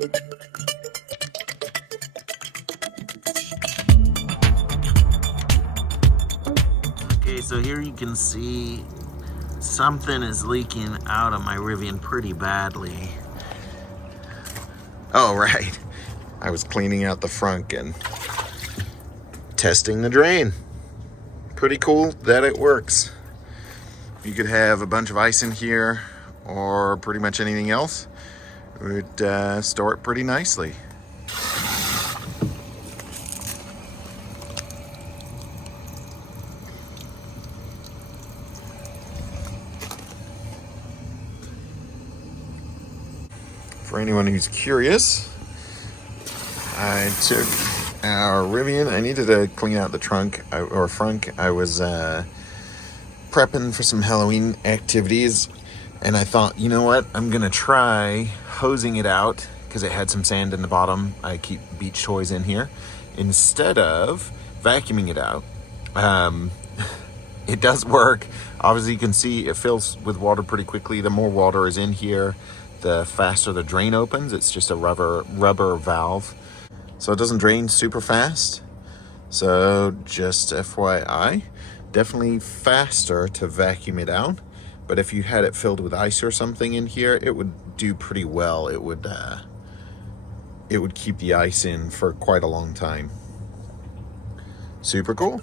Okay, so here you can see something is leaking out of my Rivian pretty badly. Oh, right. I was cleaning out the frunk and testing the drain. Pretty cool that it works. You could have a bunch of ice in here or pretty much anything else. It would store it pretty nicely. For anyone who's curious, I took our Rivian. I needed to clean out the trunk or frunk. I was prepping for some Halloween activities, and I thought, you know what? I'm gonna try hosing it out because it had some sand in the bottom. I keep beach toys in here instead of vacuuming it out. It does work. Obviously, you can see it fills with water pretty quickly. The more water is in here, the faster the drain opens. It's just a rubber valve, so it doesn't drain super fast. So just FYI, definitely faster to vacuum it out. But if you had it filled with ice or something in here, it would do pretty well. It would keep the ice in for quite a long time. Super cool.